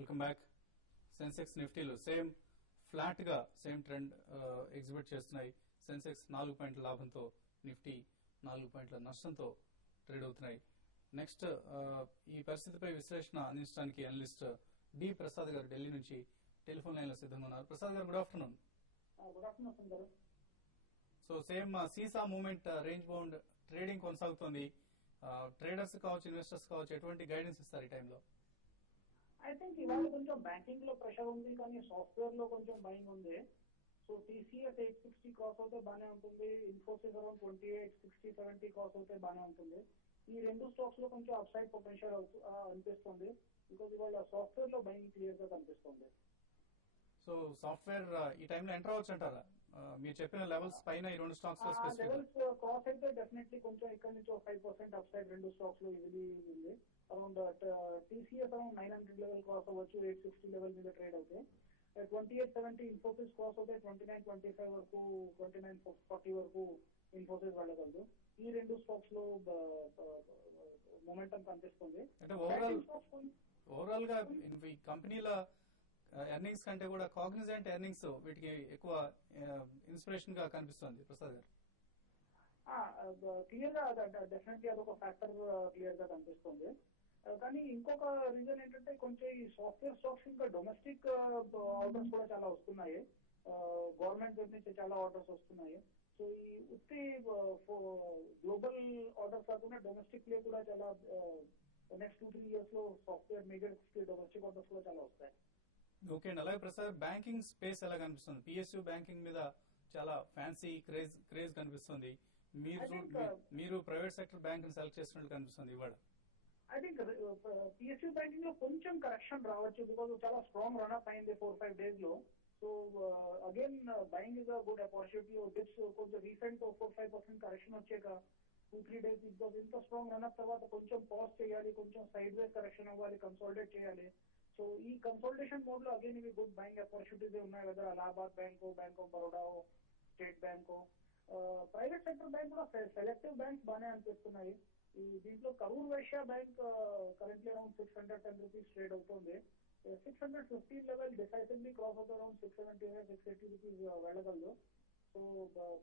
Welcome back. Sensex నిఫ్టీలు same flat గా same trend exhibit చేస్తున్నాయి. సెన్సెక్స్ 4 పాయింట్ల లాభంతో, నిఫ్టీ 4 పాయింట్ల నష్టంతో ట్రేడ్ అవుతున్నాయి. నెక్స్ట్ ఈ పరిస్థితిపై విశ్లేషణ అందించడానికి అనలిస్ట్ డి ప్రసాద్ గారు ఢిల్లీ నుంచి టెలిఫోన్ లైన్ లో సిద్ధంగా ఉన్నారు. ప్రసాద్ గారు, గుడ్ ఆఫ్టర్నూన్. సో సేమ్ సీసా మూవ్మెంట్, రేంజ్ బౌండ్ ట్రేడింగ్ కొనసాగుతోంది. ట్రేడర్స్ కావచ్చు, ఇన్వెస్టర్స్ కావచ్చు, ఎటువంటి గైడెన్స్ ఇస్తారు ఈ టైంలో? ఐ థింక్ ఇవాళ కొంచెం బ్యాంకింగ్ లో ప్రెషర్ ఉంది, కానీ సాఫ్ట్వేర్ లో కొంచెం బయింగ్ ఉంది. సో టీసీఎస్ 860 క్రాస్ అవుతే బానే ఉంటుంది, ఇన్ఫోసిస్ అరౌండ్ 28, 60, 70 క్రాస్ అవుతే బానే ఉంటుంది. ఈ రెండు స్టాక్స్ లో కొంచెం అప్ సైడ్ పొటెన్షియల్ అనిపిస్తుంది, బికాజ్ ఇవాళ సాఫ్ట్వేర్ లో బయింగ్ క్లియర్ గా కనిపిస్తుంది. సో సాఫ్ట్వేర్ ఈ టైంలో ఎంటర్ అవ్వచ్చు అంటారా? మీరు చెప్పిన లెవెల్స్ పైన ఈ రెండు స్టాక్స్ లో లెవెల్స్ క్రాస్ అయితే డెఫినెట్లీ కొంచెం ఇక్కడ నుంచి 5% అప్ సైడ్ రెండు స్టాక్స్ లో ఈజీలీ ఉంది. Around TCS around 900 level cross అవ్వచ్చు, 860 లెవెల్ మీద ట్రేడ్ అవుతాయి. 2870 ఇన్ఫోసిస్ క్రాస్ అవుతాయి, 2925 వరకు, 2940 వరకు ఇన్ఫోసిస్ వెళ్ళగలదు. ఈ రెండు స్టాక్స్ లో మొమెంటం కనిపిస్తుంది. అంటే ఓవరాల్ గా కంపెనీల ఎర్నింగ్స్ కంటే కూడా కాగ్నిజెంట్ ఎర్నింగ్స్ వీటికి ఎక్కువ ఇన్స్పిరేషన్ గా కనిపిస్తుంది. ప్రసాద్ గారు, క్లియర్ గా డెఫినెట్లీ అదొక ఫ్యాక్టర్ క్లియర్ గా కనిపిస్తుంది. కానీ ఇంకొక రీజన్ ఏంటంటే కొంచెం ఈ సాఫ్ట్వేర్ స్టాక్స్ ఇంకా డొమెస్టిక్ ఆర్డర్స్ కూడా చాలా వస్తున్నాయి, గవర్నమెంట్ నుంచి చాలా ఆర్డర్స్ వస్తున్నాయి. సో ఈ ఉత్తి గ్లోబల్ ఆర్డర్స్ కాకుండా డొమెస్టిక్ ప్లే కూడా చాలా నెక్స్ట్ 2-3 ఇయర్స్ లో సాఫ్ట్వేర్ మేజర్ డొమెస్టిక్ ఆర్డర్స్ కూడా చాలా వస్తాయి. ఓకే అండి. అలాగే ప్రసాద్, బ్యాంకింగ్ స్పేస్ ఎలా కనిపిస్తుంది? పిఎస్యూ బ్యాంకింగ్ మీద చాలా ఫ్యాన్సీ క్రేజ్ కనిపిస్తుంది. మీరు ప్రైవేట్ సెక్టర్ బ్యాంక్ ని సెలెక్ట్ చేసినట్టు కనిపిస్తుంది ఇవాళ. ఐ థింక్ పిఎస్యూ బ్యాంకింగ్ లో కొంచెం కరెక్షన్ రావచ్చు, బికాజ్ చాలా స్ట్రాంగ్ రన్అప్ అయింది 4-5 days లో. So again buying is a good opportunity. Dips కొంచెం రీసెంట్ 4-5% కరెక్షన్ వచ్చాక 2-3 days బికాజ్ ఇంత స్ట్రాంగ్ రన్అప్ తర్వాత కొంచెం పాజ్ చేయాలి, కొంచెం సైడ్ వేస్ కరెక్షన్ అవ్వాలి, కన్సాలిడేట్ చేయాలి. సో ఈ కన్సల్టేషన్ మోడ్ లో అగైన్ ఇవి గుడ్ బయింగ్ ఆపర్చునిటీస్ ఉన్నాయి కదా. Allahabad bank, bank of Baroda, state bank, private sector bank కూడా సెలెక్టివ్ బ్యాంక్స్ బాగానే అనిపిస్తున్నాయి. ఈ దీంట్లో Karur Vysya bank currently around 610 rupees trade అవుతుంది. 615 లెవెల్ డిసైసివ్లీ క్రాస్ అవుతుంది, అరౌండ్ 670-680 రూపీస్ వెళ్ళగలదు. So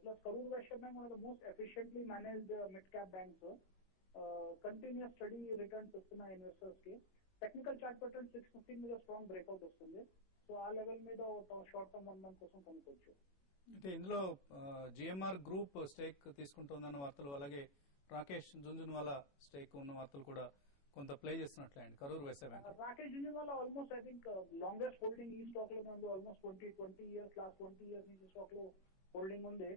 plus Karur Vysya bank one of the most efficiently managed mid cap banks, continues steady returns ఇస్తున్నాయి investors కి. టెక్నికల్ చార్ట్ ప్యాటర్న్ 615 మీద స్ట్రాంగ్ బ్రేక్అవుట్ వస్తుంది. So ఆ level మీద short term 1 month కోసం కొనుక్కోవచ్చు. అంటే ఇందులో జిఎంఆర్ గ్రూప్ స్టేక్ తీసుకుంటోందన్న వార్తలు, అలాగే రాకేష్ జుంజున్వాలా స్టేక్ ఉన్న వార్తలు కూడా కొంత ప్లే చేస్తున్నట్లే అండి Karur Vysya bank. Rakesh Jhunjhunwala almost I think longest holding ఈ స్టాక్ లో ఉంది. ఆల్మోస్ట్ 20 ఇయర్స్, లాస్ట్ 20 ఇయర్స్ నుంచి స్టాక్ లో హోల్డింగ్ ఉంది.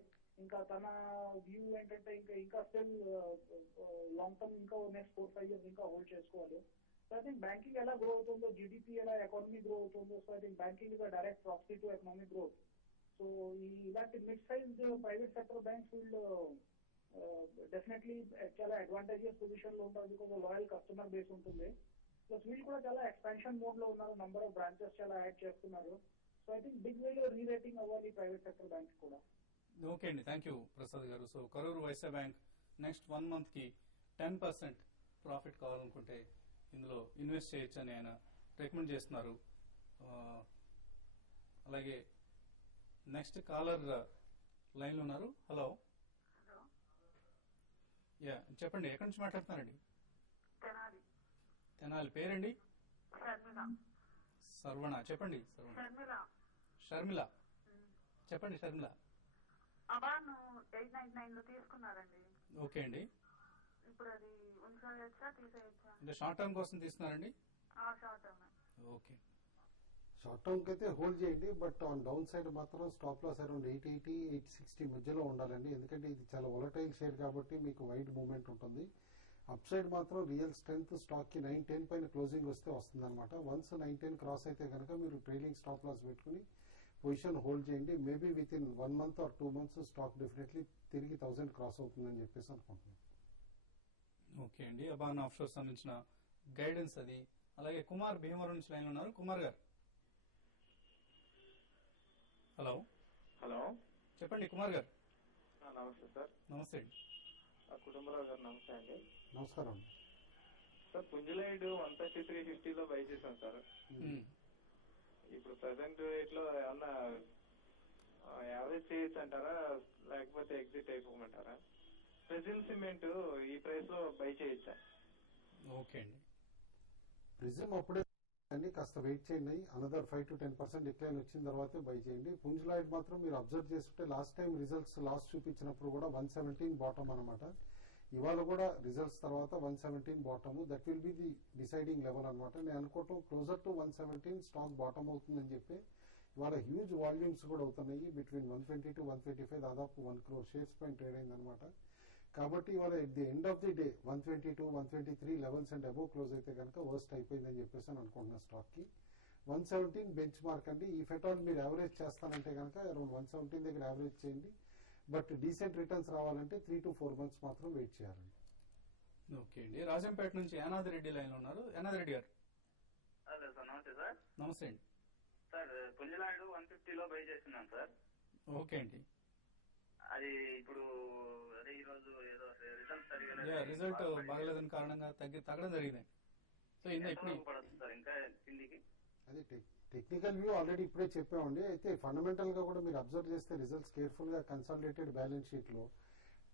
ఇంకా తన వ్యూ ఏంటంటే ఇంకా స్టిల్ లాంగ్ టర్మ్ ఇంకా నెక్స్ట్ 4-5 years ఇంకా హోల్డ్ చేసుకోవాలి. సో ఐ థింక్ బ్యాంకింగ్ ఎలా గ్రో అవుతుందో, జీడిపి ఎలా ఎకానమీ గ్రో అవుతుందో, so I think banking is direct proxy to economic growth. So ఇలాంటి mid size private sector banks వీళ్ళు డెఫినెట్లీ చాలా అడ్వాంటేజియస్ పొజిషన్ లో ఉంటారు, బికాజ్ లాయల్ కస్టమర్ బేస్ ఉంటుంది. ప్లస్ వీళ్ళు కూడా చాలా ఎక్స్పాన్షన్ మోడ్ లో ఉన్నారు, నంబర్ ఆఫ్ బ్రాంచెస్ చాలా యాడ్ చేస్తున్నారు. సో ఐ థింక్ బిగ్ వేలో రీరేటింగ్ అవ్వాలి ప్రైవేట్ సెక్టర్ బ్యాంక్స్ కూడా. ఓకే అండి, థ్యాంక్ యూ ప్రసాద్ గారు. So Karur Vysya bank next 1 month కి 10% ప్రాఫిట్ కావాలనుకుంటే ఇందులో ఇన్వెస్ట్ చేయొచ్చు అని ఆయన రికమెండ్ చేస్తున్నారు. అలాగే నెక్స్ట్ కాలర్ లైన్ లో ఉన్నారు. హలో, యా చెప్పండి, ఎక్కడి నుంచి మాట్లాడుతున్నారండి? తెనాలి. పేరండి? సర్వణ. చెప్పండి షర్మిల. చెప్పండి షర్మిల. అబాను 899 లో తీసుకున్నారండి. ఓకే అండి. ఇప్పుడు అది ఉంచవచ్చా, తీసేయచ్చా? అంటే షార్ట్ టర్మ్ కోసం తీసుకున్నారండి? Short term. Okay, short term కి అయితే హోల్డ్ చేయండి, బట్ ఆన్ డౌన్ సైడ్ మాత్రం స్టాప్ లాస్ అరౌండ్ 880-860 మధ్యలో ఉండాలండి. ఎందుకంటే ఇది చాలా వొలటైల్ షేర్ కాబట్టి మీకు వైడ్ మూవ్మెంట్ ఉంటుంది. అప్ సైడ్ మాత్రం రియల్ స్ట్రెంత్ స్టాక్ కి 910 పైన క్లోజింగ్ వస్తే వస్తుంది అనమాట. వన్స్ 910 క్రాస్ అయితే కనుక మీరు ట్రైలింగ్ స్టాప్ లాస్ పెట్టుకుని పొజిషన్ హోల్డ్ చేయండి. Maybe with in 1 month or 2 months stock definitely తిరిగి 1000 క్రాస్ అవుతుందని చెప్పేసి అనుకుంటున్నాను. ఓకే అండి, అబాన్ ఆఫ్ షోర్ సంబంధించిన గైడెన్స్ అది. అలాగే కుమార్ భీమవరం నుంచి లైన్ ఉన్నారు. కుమార్ గారు, హలో. చెప్పండి కుమార్ గారు. నమస్తే సార్. నమస్తే అండి. కుటుంబరావు గారు నమస్తే అండి. నమస్కారం. సార్ పుంజులైడ్ 133.50 బై చేశాం సార్. ఇప్పుడు ప్రెసెంట్ రేట్ లో ఏమన్నా యావరేజ్ చేయొచ్చు అంటారా, లేకపోతే ఎగ్జిట్ అయిపోమంటారా? ప్రెసిల్ సిమెంట్ ఈ ప్రైస్ లో బై చేయొచ్చా? ఓకే అండి. ప్రిజమ్ అప్పుడే అండి, కాస్త వెయిట్ చేయండి. అనదర్ 5 to 10% డిక్లైన్ వచ్చిన తర్వాతే బై చేయండి. పుంజులాయిడ్ మాత్రం మీరు అబ్జర్వ్ చేస్తుంటే లాస్ట్ టైం రిజల్ట్స్ లాస్ట్ చూపించినప్పుడు కూడా 117 బాటమ్ అనమాట. ఇవాళ కూడా రిజల్ట్స్ తర్వాత 117 bottom. That will be the deciding level అనమాట. నేను అనుకోవటం క్లోజర్ టు 117 స్టాక్ బాటమ్ అవుతుందని చెప్పి ఇవాళ హ్యూజ్ వాల్యూమ్స్ కూడా అవుతున్నాయి. బిట్వీన్ 120 to 125 దాదాపు 1 crore షేర్స్ పైన ట్రేడ్ అయింది అనమాట. కాబట్టి ఇవాళ at the end of the day 122, 123 levels and above close అయితే కనుక వర్స్ట్ అయిపోయిందని చెప్పేసి అని అనుకుంటున్నా స్టాక్ కి. 117 బెంచ్ మార్క్ అండి. ఈ ఫెటాల్ మీరు యావరేజ్ చేస్తానంటే కనుక అరౌండ్ 117 దగ్గర యావరేజ్ చేయండి. బట్ డీసెంట్ రిటర్న్స్ రావాలంటే 3 to 4 months మాత్రం వెయిట్ చేయాలండి. ఓకే అండి. రాజంపేట నుంచి యానాది రెడ్డి లైన్ లో ఉన్నారు. యానాది రెడ్డి గారు హలో సార్, నమస్తే సార్. నమస్తే అండి. సార్ పుంజలాడు 150 బై చేస్తున్నాను సార్. ఓకే అండి. అది ఇప్పుడు అదే ఈ రోజు ఏదో రిజల్ట్ రిజల్ట్ బాగలేదని కారణంగా తగ్గడం జరిగింది. సో ఇప్పుడు పడుతుంది సార్ ఇంకా కిందికి. అదే టెక్నికల్ వ్యూ ఆల్రెడీ ఇప్పుడే చెప్పామండి. అయితే ఫండమెంటల్ గా కూడా మీరు అబ్జర్వ్ చేస్తే రిజల్ట్స్ కేర్ఫుల్ గా కన్సాలిడేటెడ్ బ్యాలెన్స్ షీట్ లో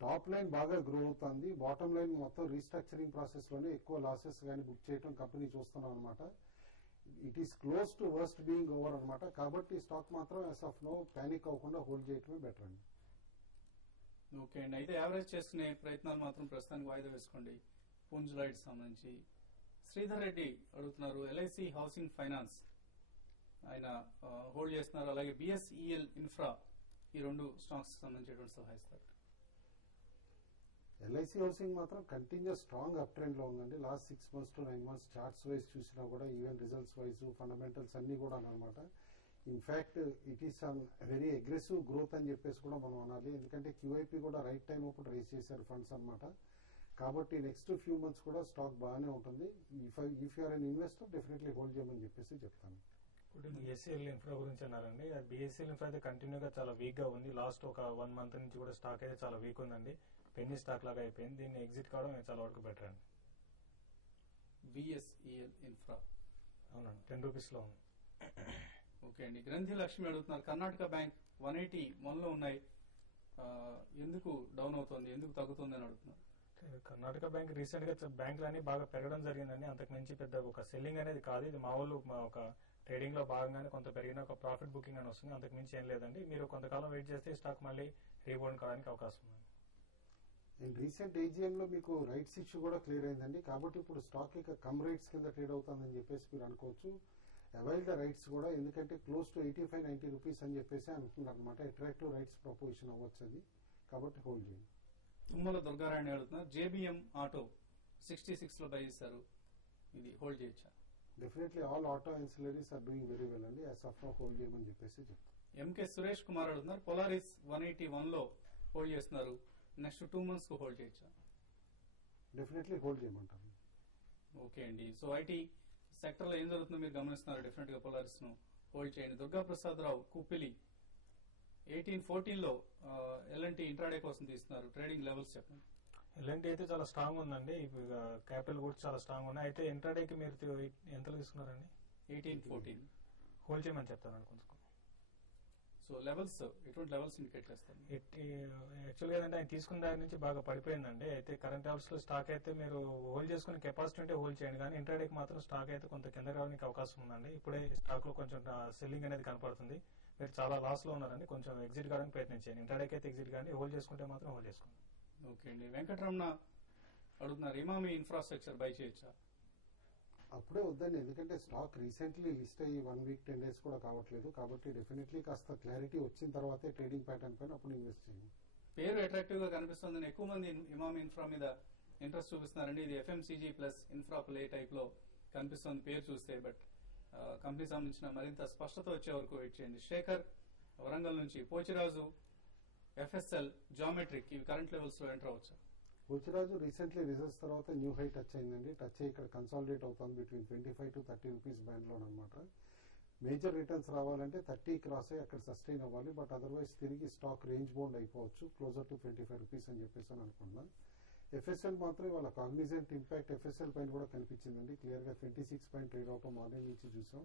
టాప్ లైన్ బాగా గ్రో అవుతుంది. బాటమ్ లైన్ మొత్తం రీస్ట్రక్చరింగ్ ప్రాసెస్ లోనే ఎక్కువ లాసెస్ కానీ బుక్ చేయడం కంపెనీ చూస్తున్నాం అనమాట. It is close to worst being over అనమాట. కాబట్టి స్టాక్ మాత్రం యాజ్ ఆఫ్ నో ప్యానిక్ అవ్వకుండా హోల్డ్ చేయటమే బెటర్ అండి. ఓకే అండి. అయితే యావరేజ్ చేసుకునే ప్రయత్నాలు మాత్రం ప్రస్తుతానికి వాయిదా వేసుకోండి. పుంజులైట్ సంబంధించి శ్రీధర్ రెడ్డి అడుగుతున్నారు. ఎల్ఐసి హౌసింగ్ ఫైనాన్స్ ఆయన హోల్డ్ చేస్తున్నారు. అలాగే బిఎస్ఈఎల్ ఇన్ఫ్రా, ఈ రెండు స్టాక్స్ సంబంధించినటువంటి సలహా ఇస్తారు. ఎల్ఐసి హౌసింగ్ మాత్రం కంటిన్యూస్ స్ట్రాంగ్ అప్ ట్రెండ్ లో ఉందండి. Last 6 months to 9 months charts wise చూసినా కూడా ఈవెన్ రిజల్ట్స్ వైజ్ ఫండమెంటల్స్ అన్ని కూడా అనమాట. In fact it is an very aggressive growth అని చెప్పేసి కూడా మనం అనాలి. ఎందుకంటే క్యూఐపీ కూడా రైట్ టైం అప్పుడు రేస్ చేశారు ఫండ్స్ అనమాట. కాబట్టి నెక్స్ట్ ఫ్యూ మంత్స్ కూడా స్టాక్ బాగానే ఉంటుంది. If you are an investor definitely hold చేయమని చెప్పేసి చెప్తాను. ఇప్పుడు బిఎస్సీఎల్ ఇన్ఫ్రా గురించి అన్నారండి. బిఎస్సీఎల్ ఇన్ఫ్రా అయితే కంటిన్యూగా చాలా వీక్ గా ఉంది. లాస్ట్ ఒక 1 month నుంచి కూడా స్టాక్ అయితే చాలా వీక్ ఉందండి. పెన్నీ స్టాక్ లాగా అయిపోయింది. దీన్ని ఎగ్జిట్ కావడం చాలా వరకు బెటర్ అండి. బిఎస్ఈఎల్ ఇన్ఫ్రా అవునండి, 10 rupees లో ఉంది. ఓకే అండి. గ్రంథి లక్ష్మి అడుగుతున్నారు. కర్ణాటక బ్యాంక్ 181 లో ఉన్నాయి, ఎందుకు డౌన్ అవుతుంది, ఎందుకు తగ్గుతుంది అని అడుగుతున్నారు. కర్ణాటక బ్యాంక్ రీసెంట్ గా బ్యాంకులు అన్ని బాగా పెరగడం జరిగిందండి. అంతకు మించి పెద్ద ఒక సెల్లింగ్ అనేది కాదు. ఇది మామూలు ఒక ట్రేడింగ్ లో భాగంగానే కొంత పెరిగిన ఒక ప్రాఫిట్ బుకింగ్ అని వస్తుంది. అంతకు మించి ఏం లేదండి. మీరు కొంతకాలం వెయిట్ చేస్తే స్టాక్ మళ్ళీ రీబౌండ్ కావడానికి అవకాశం ఉంది. అండ్ రీసెంట్ ఏజీఎం లో మీకు రైట్స్ ఇష్యూ కూడా క్లియర్ అయిందండి. కాబట్టి ఇప్పుడు స్టాక్ ఇక కమ్ రైట్స్ కింద ట్రేడ్ అవుతుందని చెప్పేసి మీరు అనుకోవచ్చు. అవైల్ ద రైట్స్ కూడా, ఎందుకంటే క్లోజ్ టు 85-90 rupees అని చెప్పేసి అనుకున్నారు అనమాట. అట్రాక్టివ్ రైట్స్ ప్రపోజిషన్ అవ్వచ్చు అది. కాబట్టి హోల్డ్ చేయండి. తుమ్మల దుర్గారాయణ అడుగుతున్నారు. జేబీఎం ఆటో 66 లో బై చేశారు, ఇది హోల్డ్ చేయొచ్చా? Definitely all auto ancillaries are doing very well అండి. యాజ్ ఆఫ్ నౌ హోల్డ్ చేయమని చెప్పేసి చెప్తాను. ఎంకే సురేష్ కుమార్ అడుగుతున్నారు. పొలారిస్ 181 లో హోల్డ్ చేస్తున్నారు, నెక్స్ట్ 2 months కు హోల్డ్ చేయొచ్చా? డెఫినెట్లీ హోల్డ్ చేయమంటారు. ఓకే అండి. సో ఐటీ సెక్టర్ లో ఏం జరుగుతుందో మీరు గమనిస్తున్నారు. డెఫినెట్ గా పొలారిస్ ను హోల్డ్ చేయండి. దుర్గా ప్రసాద్ రావు కుప్పిలి 1814 లో ఎల్ఎన్టీ ఇంట్రాడే కోసం తీస్తున్నారు, ట్రేడింగ్ లెవెల్స్ చెప్పండి. ఎల్ఎన్టీ అయితే చాలా స్ట్రాంగ్ ఉందండి. క్యాపిటల్ కూడా చాలా స్ట్రాంగ్ ఉన్నాయి. అయితే ఇంట్రాడేకి మీరు ఎంతలో తీసుకున్నారండి? 1814 హోల్డ్ చేయమని చెప్తాను కొంచెం. సో లెవెల్స్, ఎటువంటి లెవెల్స్ ఇండికేట్ చేస్తారు? యాక్చువల్గా ఏంటంటే ఆయన తీసుకున్న దాని నుంచి బాగా పడిపోయిందండి. అయితే కరెంట్ లెవెల్స్ లో స్టాక్ అయితే మీరు హోల్డ్ చేసుకునే కెపాసిటీ ఉంటే హోల్డ్ చేయండి. కానీ ఇంట్రాడేకి మాత్రం స్టాక్ అయితే కొంత కింద రావడానికి అవకాశం ఉందండి. ఇప్పుడే స్టాక్ లో కొంచెం సెల్లింగ్ అనేది కనపడుతుంది. మీరు చాలా లాస్ లో ఉన్నారండి. కొంచెం ఎగ్జిట్ కావడానికి ప్రయత్నించండి. ఇంట్రాడేకి అయితే ఎగ్జిట్ కానీ, హోల్డ్ చేసుకుంటే మాత్రం హోల్డ్ చేసుకోండి. ఓకే అండి. వెంకటరమణ అడుగుతున్నారు. ఇమామి ఇన్ఫ్రాస్ట్రక్చర్ బై చేయొచ్చా? అప్పుడే వద్దండి, ఎందుకంటే స్టాక్ రీసెంట్లీ లిస్ట్ అయ్యి 1 week 10 days కూడా కావట్లేదు. కాబట్టి డెఫినెట్లీ కాస్త క్లారిటీ వచ్చిన తర్వాతే ట్రేడింగ్ ప్యాటర్న్ పైన అప్పుడు ఇన్వెస్ట్ చేయండి. పేరు అట్రాక్టివ్ గా కనిపిస్తుందని ఎక్కువ మంది ఇమామి ఇన్ఫ్రా మీద ఇంట్రెస్ట్ చూపిస్తున్నారండి. ఇది FMCG plus infra play type లో కనిపిస్తుంది పేరు చూస్తే. బట్ కంపెనీ సంబంధించిన మరింత స్పష్టత వచ్చే వరకు వెయిట్ చేయండి. శేఖర్ వరంగల్ నుంచి. పోచిరాజు ఎఫ్ఎస్ఎల్ జామెట్రిక్, ఇవి కరెంట్ లెవెల్స్ లో ఎంటర్ అవ్వచ్చా? పోచిరాజు రీసెంట్లీ రిజల్ట్స్ తర్వాత న్యూ హై టచ్ అయిందండి. టచ్ అయ్యి ఇక్కడ కన్సాలిడేట్ అవుతుంది బిట్వీన్ 25 to 30 rupees బ్యాండ్ లో అనమాట. మేజర్ రిటర్న్స్ రావాలంటే 30 క్రాస్ అయ్యి అక్కడ సస్టైన్ అవ్వాలి. బట్ అదర్వైజ్ తిరిగి స్టాక్ రేంజ్ బౌండ్ అయిపోవచ్చు, క్లోజర్ టు 25 rupees అని చెప్పేసి అని అనుకున్నాను. ఎఫ్ఎస్ఎల్ మాత్రం ఇవాళ కాగ్నిజెంట్ ఇంపాక్ట్ ఎఫ్ఎస్ఎల్ పైన కూడా కనిపించిందండి. క్లియర్ గా 26 పాయింట్ ట్రేడ్ అవటం మార్నింగ్ నుంచి చూసాం.